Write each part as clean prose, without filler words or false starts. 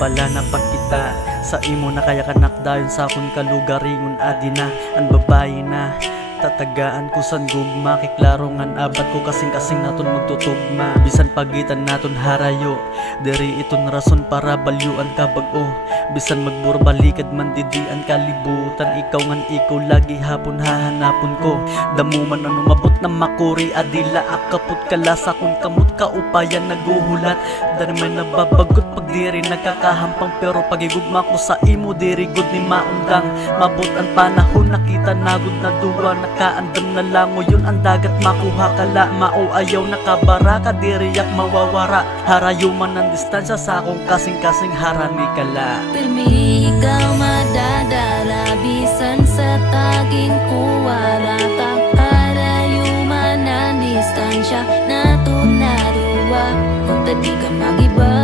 pala napagkita sa imo na kaya kanak dayon sa akon kalugaringon adina ang babae na tatagaan ko san gugma kay klaro ngan abat ko kasing-kasing naton magtutugma bisan pagitan naton harayo diri iton rason para balyuan ka bag-o bisan magburbalikad man didian kalibutan ikaw ngan ikaw lagi hapon hahanapon ko damo man ano mabot na makuri adila akapot kalasa kun kamot ka upayan naguhulat dani may nababagot pag diri nagkakahampang pero pagigugma ko sa imo diri gud ni maundang mabot ang panahon nakita nagud na duwa kaandam na lango yun ang dagat makuha kala mao ayaw nakabaraka diriyak mawawara harayuman ang distansya sa akong kasing-kasing harami kala Pirmi ikaw madadala bisan sa taging kuwara tak harayuman ang distansya nato naruwa kung tadi ka magiba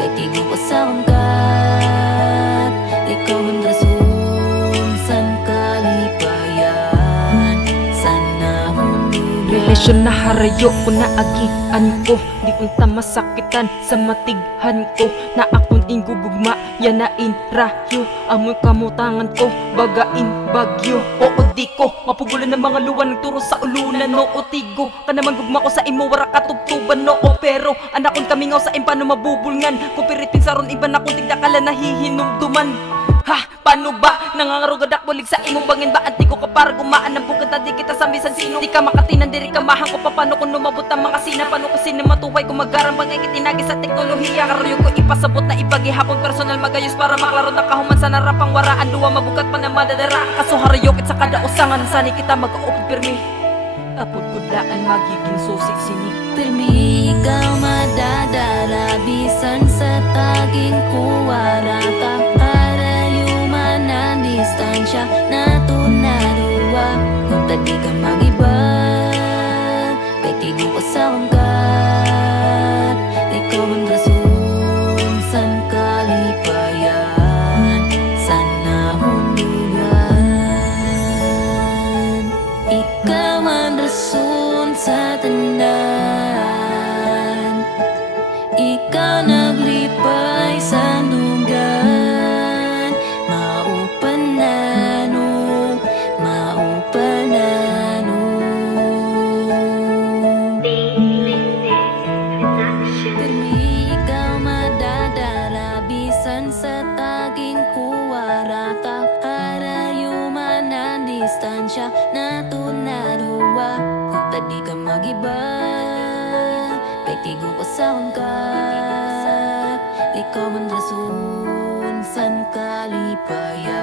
kay tigo ko sa ungkat ikaw ang rason san relasyon na harayo ko na agian ko di unta masakitan sa matighan ko na akong ingugugma yanain rahyo amoy kamutangan ko bagain bagyo oo di ko mapugulan ng mga luwan nagturo sa ulunan no o tigo ka naman gugma ko sa imo wara katugtuban no o pero anakon kami nga sa impano mabubulngan kung piritin sa ron iban akong tigdakala nahihinumduman ha, paano ba? Nangangarugadak bulig sa imong bangin ba? Anti ko ka para gumaan ng bugad na di kita sambisan sino di ka makatinan, diri ka mahang ko paano kung lumabot ang mga sina paano ko sinematuway kung magaram bagay kitinagi sa teknolohiya karoyo ko ipasabot na ibagi hapon personal magayos para maklaro na kahuman sa narapang waraan duwa mabugat pa na madadara kaso harayokit sa kada usangan sani kita mag-uupi pirmi apod kudlaan magiging susik sini pirmi ikaw madadala bisan sa taging kuwara tak distansya nato naruwa kung tadi ka magiba kay tigo ko sa ungkat ikaw ang rason san kalipayan san nahulugan ikaw ang rason sa tanan ikaw naglipay sa sa taging kuwara tak harayuman ang distansya nato naruwa kung tadi ka magiba kay tigo ko sa ungkat ikaw man rason san kalipayan